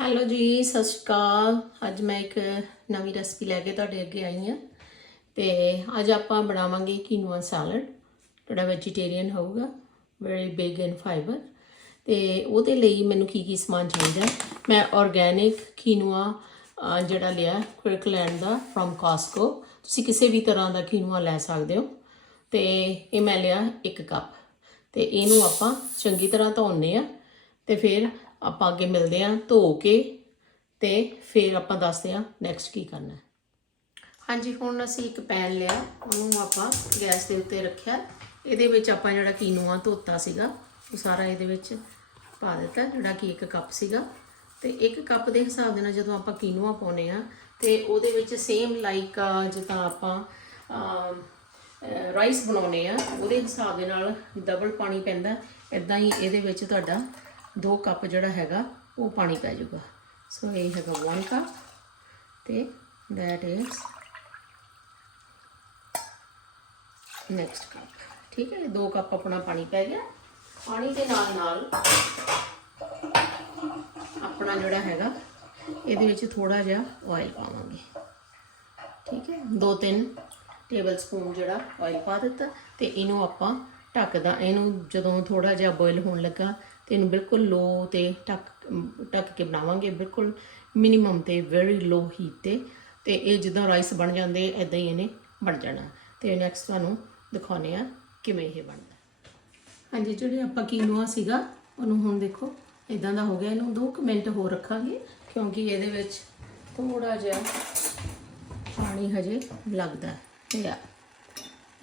Hello ਜੀ, ਸਤਿ ਸ਼੍ਰੀ ਅਕਾਲ। ਅੱਜ ਮੈਂ ਇੱਕ ਨਵੀਂ ਰੈਸਪੀ ਲੈ ਕੇ ਤੁਹਾਡੇ ਅੱਗੇ ਆਈ ਹਾਂ ਤੇ ਅੱਜ ਆਪਾਂ ਬਣਾਵਾਂਗੇ ਕੀਨੂਆ ਸੈਲਡ ਜਿਹੜਾ ਵੈਜੀਟੇਰੀਅਨ ਹੋਊਗਾ ਵੈਰੀ ਬਿਗ ਇਨ ਫਾਈਬਰ ਤੇ ਉਹਦੇ ਲਈ ਮੈਨੂੰ ਕੀ ਕੀ ਸਮਾਨ ਚਾਹੀਦਾ ਮੈਂ ਆਰਗੇਨਿਕ ਕੀਨੂਆ ਜਿਹੜਾ ਲਿਆ ਕੁਇਕਲੈਂਡ ਦਾ ਫਰਮ ਕਾਸਕੋ ਤੁਸੀਂ ਕਿਸੇ ਵੀ ਤਰ੍ਹਾਂ ਦਾ ਕੀਨੂਆ ਲੈ ਸਕਦੇ ਹੋ ਤੇ ਇਹ ਮੈਂ ਲਿਆ ਇੱਕ ਕੱਪ ਤੇ ਇਹਨੂੰ ਆਪਾਂ ਚੰਗੀ ਤਰ੍ਹਾਂ ਧੋਣੇ ਆ ਤੇ ਫਿਰ ਆਪਾਂ ਅੱਗੇ ਮਿਲਦੇ ਆ, ਧੋ ਕੇ ਤੇ ਫਿਰ ਆਪਾਂ ਦੱਸਦੇ ਆ ਨੈਕਸਟ ਕੀ ਕਰਨਾ ਹੈ। ਹਾਂਜੀ, ਹੁਣ ਅਸੀਂ ਇੱਕ ਪੈਨ ਲਿਆ, ਉਹਨੂੰ ਆਪਾਂ ਗੈਸ ਦੇ ਉੱਤੇ ਰੱਖਿਆ। ਇਹਦੇ ਵਿੱਚ ਆਪਾਂ ਜਿਹੜਾ ਕੀਨੂਆ ਧੋਤਾ ਸੀਗਾ, ਉਹ ਸਾਰਾ ਇਹਦੇ ਵਿੱਚ ਪਾ ਦਿੱਤਾ, ਜਿਹੜਾ ਕਿ ਇੱਕ ਕੱਪ ਸੀਗਾ। ਤੇ ਇੱਕ ਕੱਪ ਦੇ ਹਿਸਾਬ ਦੇ ਨਾਲ ਜਦੋਂ ਆਪਾਂ ਕੀਨੂਆ ਪਾਉਨੇ ਆ, ਤੇ ਉਹਦੇ ਵਿੱਚ ਸੇਮ ਲਾਈਕ ਜਿੱਦਾਂ ਆਪਾਂ ਰਾਈਸ ਬਣਾਉਨੇ ਆ, ਉਹਦੇ ਹਿਸਾਬ ਦੇ ਨਾਲ ਡਬਲ ਪਾਣੀ ਪੈਂਦਾ। ਇਦਾਂ ਹੀ ਇਹਦੇ ਵਿੱਚ ਤੁਹਾਡਾ 2 ਕੱਪ ਜਿਹੜਾ ਹੈਗਾ, ਉਹ ਪਾਣੀ ਪੈ ਜਾਊਗਾ। ਸੋ ਇਹ ਹੈਗਾ 1 ਕੱਪ ਤੇ that is ਨੈਕਸਟ ਕੱਪ ਠੀਕ ਹੈ 2 ਕੱਪ ਆਪਣਾ ਪਾਣੀ ਪੈ ਗਿਆ। ਪਾਣੀ ਦੇ ਨਾਲ ਨਾਲ ਆਪਣਾ ਜਿਹੜਾ ਹੈਗਾ, ਇਹਦੇ ਵਿੱਚ ਥੋੜਾ ਜਿਹਾ ਆਇਲ ਪਾਵਾਂਗੇ। ਠੀਕ ਹੈ? 2-3 ਟੇਬਲ ਸਪੂਨ ਜਿਹੜਾ ਆਇਲ ਪਾ ਦਿੱਤਾ ਤੇ ਇਹਨੂੰ ਆਪਾਂ ਢੱਕਦਾ, ਇਹਨੂੰ ਜਦੋਂ ਥੋੜਾ ਜਿਹਾ ਬੋਇਲ ਹੋਣ ਲੱਗਾ ਤੇ ਇਹਨੂੰ ਬਿਲਕੁਲ ਲੋ ਤੇ ਢੱਕ ਢੱਕ ਕੇ ਬਣਾਵਾਂਗੇ। ਬਿਲਕੁਲ ਮਿਨੀਮਮ ਤੇ ਵੈਰੀ ਲੋ ਹੀਟ ਤੇ। ਤੇ ਇਹ ਜਿੱਦਾਂ ਰਾਈਸ ਬਣ ਜਾਂਦੇ ਇਦਾਂ ਹੀ ਇਹਨੇ ਬਣ ਜਾਣਾ। ਤੇ ਨੈਕਸਟ ਤੁਹਾਨੂੰ ਦਿਖਾਉਨੇ ਆ ਕਿਵੇਂ ਇਹ ਬਣਦਾ। ਹਾਂਜੀ, ਜਿਹੜੇ ਆਪਾਂ ਕੀਨੂਆ ਸੀਗਾ, ਉਹਨੂੰ ਹੁਣ ਦੇਖੋ ਇਦਾਂ ਦਾ ਹੋ ਗਿਆ। ਇਹਨੂੰ 2 ਮਿੰਟ ਹੋਰ ਰੱਖਾਂਗੇ, ਕਿਉਂਕਿ ਇਹਦੇ ਵਿੱਚ ਥੋੜਾ ਜਿਹਾ ਪਾਣੀ ਹਜੇ ਲੱਗਦਾ ਹੈ।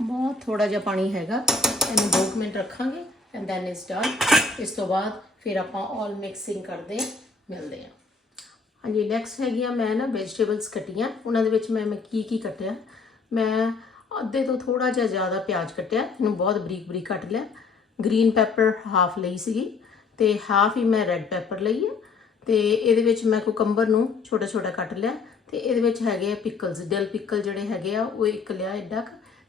ਬਹੁਤ ਥੋੜਾ ਜਿਹਾ ਪਾਣੀ ਹੈਗਾ। ਇਹਨੂੰ 2 ਮਿੰਟ ਰੱਖਾਂਗੇ। ਐਂਡ ਦੈਨ ਇਸ ਡਨ ਇਸ ਤੋਂ ਬਾਅਦ ਫਿਰ ਆਪਾਂ ਆਲ ਮਿਕਸਿੰਗ ਕਰਦੇ ਮਿਲਦੇ ਹਾਂ। ਹਾਂਜੀ ਨੈਕਸਟ ਹੈਗੀਆਂ ਮੈਂ ਨਾ ਵੈਜੀਟੇਬਲਸ ਕੱਟੀਆਂ। ਉਹਨਾਂ ਦੇ ਵਿੱਚ ਮੈਂ ਮੈਂ ਕੀ ਕੀ ਕੱਟਿਆ? ਮੈਂ ਅੱਧੇ ਤੋਂ ਥੋੜਾ ਜਿਹਾ ਜ਼ਿਆਦਾ ਪਿਆਜ਼ ਕੱਟਿਆ। ਇਹਨੂੰ ਬਹੁਤ ਬਰੀਕ ਬਰੀਕ ਕੱਟ ਲਿਆ। ਗ੍ਰੀਨ ਪੈਪਰ ਹਾਫ ਲਈ ਸੀਗੀ। ਤੇ ਹਾਫ ਹੀ ਮੈਂ ਰੈੱਡ ਪੈਪਰ ਲਈ ਹੈ ਤੇ ਇਹਦੇ ਵਿੱਚ ਮੈਂ ਕੁਕੰਬਰ ਨੂੰ ਛੋਟਾ ਛੋਟਾ ਕੱਟ ਲਿਆ। ਤੇ ਇਹਦੇ ਵਿੱਚ ਹੈਗੇ ਆ ਪਿਕਲਸ ਡਿਲ ਪਿਕਲ ਜਿਹੜੇ ਹੈਗੇ ਆ, ਉਹ ਇੱਕ ਲਿਆ ਐਡਾ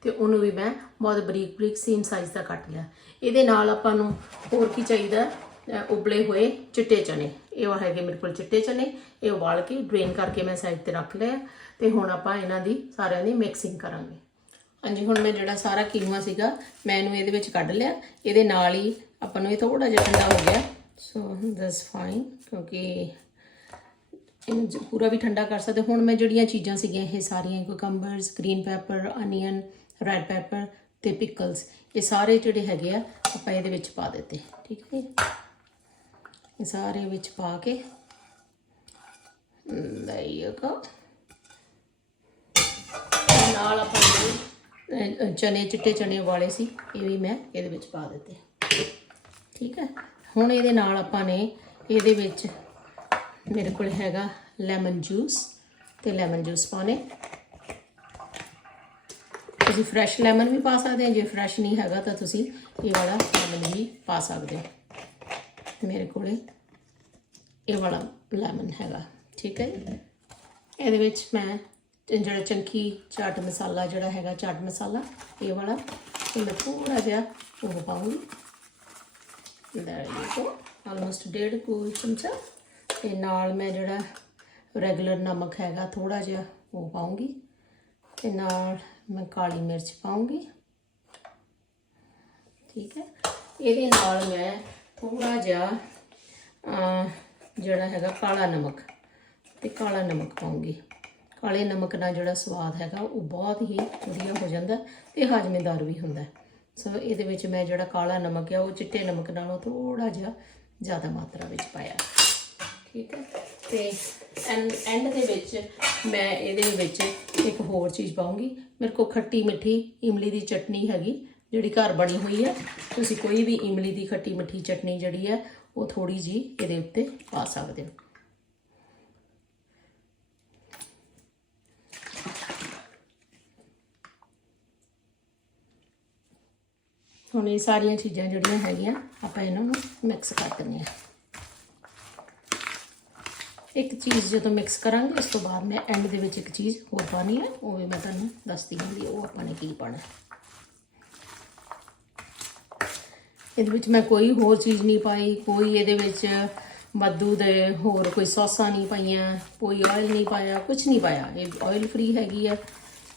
ਤੇ ਉਹਨੂੰ ਵੀ ਮੈਂ ਬਹੁਤ ਬਰੀਕ ਬਰੀਕ ਸੇਮ ਸਾਈਜ਼ ਦਾ ਕੱਟ ਲਿਆ। ਇਹਦੇ ਨਾਲ ਆਪਾਂ ਨੂੰ ਹੋਰ ਕੀ ਚਾਹੀਦਾ ਉਬਲੇ ਹੋਏ ਚਿੱਟੇ ਚਨੇ। ਇਹ ਹੈਗੇ ਮੇਰੇ ਕੋਲ ਚਿੱਟੇ ਚਨੇ। ਇਹ ਉਬਾਲ ਕੇ ਡਰੇਨ ਕਰਕੇ ਮੈਂ ਸਾਈਡ ਤੇ ਰੱਖ ਲਿਆ ਤੇ ਹੁਣ ਆਪਾਂ ਇਹਨਾਂ ਦੀ ਸਾਰਿਆਂ ਦੀ ਮਿਕਸਿੰਗ ਕਰਾਂਗੇ। ਹਾਂਜੀ, ਹੁਣ ਮੈਂ ਜਿਹੜਾ ਸਾਰਾ ਕੀਨੂਆ ਸੀਗਾ, ਮੈਂ ਇਹਨੂੰ ਇਹਦੇ ਵਿੱਚ ਕੱਢ ਲਿਆ। ਇਹਦੇ ਨਾਲ ਹੀ ਆਪਾਂ ਨੂੰ ਇਹ ਥੋੜਾ ਜਿਹਾ ਠੰਡਾ ਹੋ ਗਿਆ। ਸੋ ਦਸ ਫਾਈਨ ਕਿਉਂਕਿ ਇਹਨੂੰ ਪੂਰਾ ਵੀ ਠੰਡਾ ਕਰ ਸਕਦੇ। ਹੁਣ ਮੈਂ ਜਿਹੜੀਆਂ ਚੀਜ਼ਾਂ ਸੀਗੀਆਂ, ਇਹ ਸਾਰੀਆਂ cucumbers green pepper onion red pepper ਤੇ ਪਿਕਲਸ ਇਹ ਸਾਰੇ ਜਿਹੜੇ ਹੈਗੇ ਆ ਆਪਾਂ ਇਹਦੇ ਵਿੱਚ ਪਾ ਦਿੱਤੇ ਠੀਕ ਹੈ ਇਹ ਸਾਰੇ ਵਿੱਚ ਪਾ ਕੇ there ਨਾਲ ਆਪਾਂ ਜਿਹੜੇ, ਚਨੇ ਚਿੱਟੇ ਚਨੇ ਵਾਲੇ ਸੀ ਇਹ ਵੀ ਮੈਂ ਇਹਦੇ ਵਿੱਚ ਪਾ ਦਿੱਤੇ। ਠੀਕ ਹੈ? ਹੁਣ ਇਹਦੇ ਨਾਲ ਆਪਾਂ ਨੇ ਇਹਦੇ ਵਿੱਚ ਮੇਰੇ ਕੋਲ ਹੈਗਾ ਲੈਮਨ ਜੂਸ ਤੇ ਲੈਮਨ ਜੂਸ ਪਾਉਣੇ। ਤੁਸੀਂ ਫਰੈਸ਼ ਲੈਮਨ ਵੀ ਪਾ ਸਕਦੇ ਹੋ, ਜੇ ਫਰੈਸ਼ ਨਹੀਂ ਹੈਗਾ ਤਾਂ ਤੁਸੀਂ ਇਹ ਵਾਲਾ ਲੈਮਨ ਵੀ ਪਾ ਸਕਦੇ ਹੋ। ਮੇਰੇ ਕੋਲੇ ਇਹ ਵਾਲਾ ਲੈਮਨ ਹੈਗਾ, ਠੀਕ ਹੈ ਇਹਦੇ ਵਿੱਚ ਮੈਂ ਜਿਹੜਾ ਚੰਕੀ ਚਾਟ ਮਸਾਲਾ ਜਿਹੜਾ ਹੈਗਾ, ਚਾਟ ਮਸਾਲਾ, ਇਹ ਵਾਲਾ ਇਹ ਮੈਂ ਥੋੜਾ ਜਿਹਾ ਉਹ ਪਾਉਂਗੀ there you ਆਲਮੋਸਟ ਡੇਢ ਕੁ ਚਮਚਾ। ਤੇ ਨਾਲ ਮੈਂ ਜਿਹੜਾ ਰੈਗੂਲਰ ਨਮਕ ਹੈਗਾ ਥੋੜਾ ਜਿਹਾ ਉਹ ਪਾਉਂਗੀ ਤੇ ਨਾਲ ਮੈਂ ਕਾਲੀ ਮਿਰਚ ਪਾਉਂਗੀ। ਠੀਕ ਹੈ। ਇਹਦੇ ਨਾਲ ਮੈਂ ਥੋੜਾ ਜਿਹਾ ਜਿਹੜਾ ਹੈਗਾ ਕਾਲਾ ਨਮਕ, ਤੇ ਕਾਲਾ ਨਮਕ ਪਾਉਂਗੀ। ਕਾਲੇ ਨਮਕ ਨਾਲ ਜਿਹੜਾ ਸਵਾਦ ਹੈਗਾ, ਉਹ ਬਹੁਤ ਹੀ ਵਧੀਆ ਹੋ ਜਾਂਦਾ ਤੇ ਹਾਜ਼ਮੇਦਾਰ ਵੀ ਹੁੰਦਾ। ਸੋ ਇਹਦੇ ਵਿੱਚ ਮੈਂ ਜਿਹੜਾ ਕਾਲਾ ਨਮਕ ਹੈ ਉਹ ਚਿੱਟੇ ਨਮਕ ਨਾਲੋਂ ਥੋੜਾ ਜਿਹਾ ਜ਼ਿਆਦਾ ਮਾਤਰਾ ਵਿੱਚ ਪਾਇਆ। ਠੀਕ ਹੈ? ਤੇ ਐਂਡ ਐਂਡ ਦੇ ਵਿੱਚ ਮੈਂ ਇਹਦੇ ਵਿੱਚ ਇੱਕ ਹੋਰ ਚੀਜ਼ ਪਾਉਂਗੀ। ਮੇਰੇ ਕੋਲ ਖੱਟੀ ਮਿੱਠੀ ਇਮਲੀ ਦੀ ਚਟਨੀ ਹੈਗੀ, ਜਿਹੜੀ ਘਰ ਬਣੀ ਹੋਈ ਹੈ। ਤੁਸੀਂ ਕੋਈ ਵੀ ਇਮਲੀ ਦੀ ਖੱਟੀ ਮਿੱਠੀ ਚਟਨੀ ਜਿਹੜੀ ਹੈ, ਉਹ ਥੋੜੀ ਜੀ ਇਹਦੇ ਉੱਤੇ ਪਾ ਸਕਦੇ ਹੋ। ਹੁਣ ਇਹ ਸਾਰੀਆਂ ਚੀਜ਼ਾਂ ਜਿਹੜੀਆਂ ਹੈਗੀਆਂ, ਆਪਾਂ ਇਹਨਾਂ ਨੂੰ ਮਿਕਸ ਕਰ ਦਿੰਦੇ ਹਾਂ। ਇੱਕ ਚੀਜ਼ ਜਦੋਂ ਮਿਕਸ ਕਰਾਂਗੇ ਉਸ ਤੋਂ ਬਾਅਦ ਮੈਂ ਐਂਡ ਦੇ ਵਿੱਚ ਇੱਕ ਚੀਜ਼ ਹੋਰ ਪਾਣੀ ਹੈ ਉਹ ਵੀ ਮੈਂ ਤੁਹਾਨੂੰ ਦੱਸਦੀ ਹਾਂ ਵੀ ਉਹ ਆਪਾਂ ਨੇ ਕੀ ਪਾਣਾ ਇਹਦੇ ਵਿੱਚ ਮੈਂ ਕੋਈ ਹੋਰ ਚੀਜ਼ ਨਹੀਂ ਪਾਈ, ਕੋਈ ਇਹਦੇ ਵਿੱਚ ਵਾਧੂ ਦੇ ਹੋਰ ਕੋਈ ਸੌਸਾਂ ਨਹੀਂ ਪਾਈਆਂ, ਕੋਈ ਆਇਲ ਨਹੀਂ ਪਾਇਆ ਕੁਝ ਨਹੀਂ ਪਾਇਆ। ਇਹ ਆਇਲ ਫ੍ਰੀ ਹੈਗੀ ਹੈ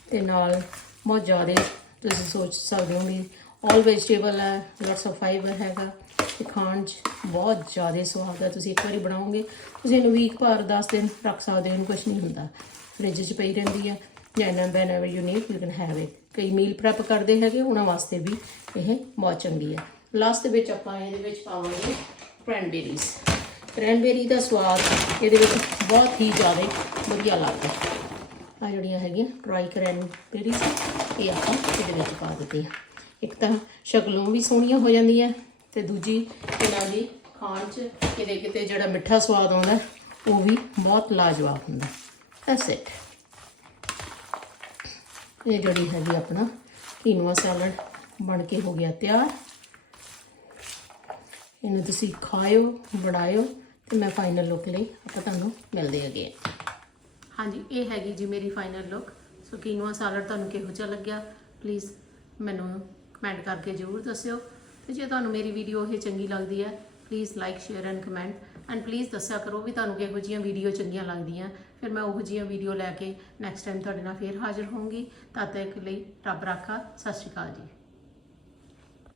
ਤੇ ਨਾਲ ਬਹੁਤ ਜ਼ਿਆਦਾ ਤੁਸੀਂ ਸੋਚ ਸਕਦੇ ਹੋ ਵੀ ਆਲ ਵੈਜੀਟੇਬਲ ਹੈ ਲੋਟਸ ਆਫ ਫਾਈਬਰ ਹੈਗਾ। ਤੇ ਖਾਣ 'ਚ ਬਹੁਤ ਜ਼ਿਆਦਾ ਸਵਾਦ ਹੈ ਤੁਸੀਂ ਇੱਕ ਵਾਰੀ ਬਣਾਓਗੇ, ਤੁਸੀਂ ਇਹਨੂੰ ਵੀਕ ਭਰ 10 ਦਿਨ ਰੱਖ ਸਕਦੇ ਹੋ, ਇਹਨੂੰ ਕੁਝ ਨਹੀਂ ਹੁੰਦਾ। ਫ੍ਰਿਜ 'ਚ ਪਈ ਰਹਿੰਦੀ ਹੈ ਜਾਂ whenever you need you can have it ਕਈ ਮੀਲ ਪ੍ਰੈਪ ਕਰਦੇ ਹੈਗੇ, ਉਹਨਾਂ ਵਾਸਤੇ ਵੀ ਇਹ ਬਹੁਤ ਚੰਗੀ ਹੈ ਲਾਸਟ ਦੇ ਵਿੱਚ ਆਪਾਂ ਇਹਦੇ ਵਿੱਚ ਪਾਵਾਂਗੇ ਕ੍ਰੈਨਬੇਰੀਜ਼ ਕ੍ਰੈਨਬੇਰੀ ਦਾ ਸਵਾਦ ਇਹਦੇ ਵਿੱਚ ਬਹੁਤ ਹੀ ਜ਼ਿਆਦਾ ਵਧੀਆ ਲੱਗਦਾ। ਆ ਜਿਹੜੀਆਂ ਹੈਗੀਆਂ ਡਰਾਈ ਕ੍ਰੈਨਬੇਰੀਜ਼ ਇਹ ਆਪਾਂ ਇਹਦੇ ਵਿੱਚ ਪਾ ਦਿੱਤੀਆਂ। ਇੱਕ ਤਾਂ ਸ਼ਕਲੋਂ ਵੀ ਸੋਹਣੀਆਂ ਹੋ ਜਾਂਦੀਆਂ ਤੇ ਦੂਜੀ ਇਹਨਾਂ ਦੀ ਖਾਣ 'ਚ ਕਿਤੇ ਕਿਤੇ ਜਿਹੜਾ ਮਿੱਠਾ ਸਵਾਦ ਆਉਂਦਾ, ਉਹ ਵੀ ਬਹੁਤ ਲਾਜਵਾਬ ਹੁੰਦਾ। ਦੈਟਸ ਇਟ ਇਹ ਜਿਹੜੀ ਹੈਗੀ ਆਪਣਾ ਕੀਨਵਾ ਸੈਲਡ ਬਣ ਕੇ ਹੋ ਗਿਆ ਤਿਆਰ। ਇਹਨੂੰ ਤੁਸੀਂ ਖਾਓ ਬਣਾਇਓ ਤੇ ਮੈਂ ਫਾਈਨਲ ਲੁੱਕ ਲਈ ਆਪਾਂ ਤੁਹਾਨੂੰ ਮਿਲਦੇ ਅੱਗੇ। ਹਾਂਜੀ, ਇਹ ਹੈਗੀ ਜੀ ਮੇਰੀ final look so quinoa salad ਤੁਹਾਨੂੰ ਕਿਹੋ ਜਿਹਾ ਲੱਗਿਆ? ਪਲੀਜ਼ ਮੈਨੂੰ ਕਮੈਂਟ ਕਰਕੇ ਜ਼ਰੂਰ ਦੱਸਿਓ। ਤੇ ਜੇ ਤੁਹਾਨੂੰ ਮੇਰੀ ਵੀਡੀਓ ਇਹ ਚੰਗੀ ਲੱਗਦੀ ਹੈ please like share and comment and please ਦੱਸਿਆ ਕਰੋ ਵੀ ਤੁਹਾਨੂੰ ਕਿਹੋ ਜਿਹੀਆਂ ਵੀਡੀਓ ਚੰਗੀਆਂ ਲੱਗਦੀਆਂ। ਫਿਰ ਮੈਂ ਉਹੋ ਜਿਹੀਆਂ ਵੀਡੀਓ ਲੈ ਕੇ ਨੈਕਸਟ ਟਾਈਮ ਤੁਹਾਡੇ ਨਾਲ ਫੇਰ ਹਾਜ਼ਰ ਹੋਵਾਂਗੀ ਤਦ ਤੱਕ ਲਈ ਰੱਬ ਰਾਖਾ, ਸਤਿ ਸ਼੍ਰੀ ਅਕਾਲ ਜੀ।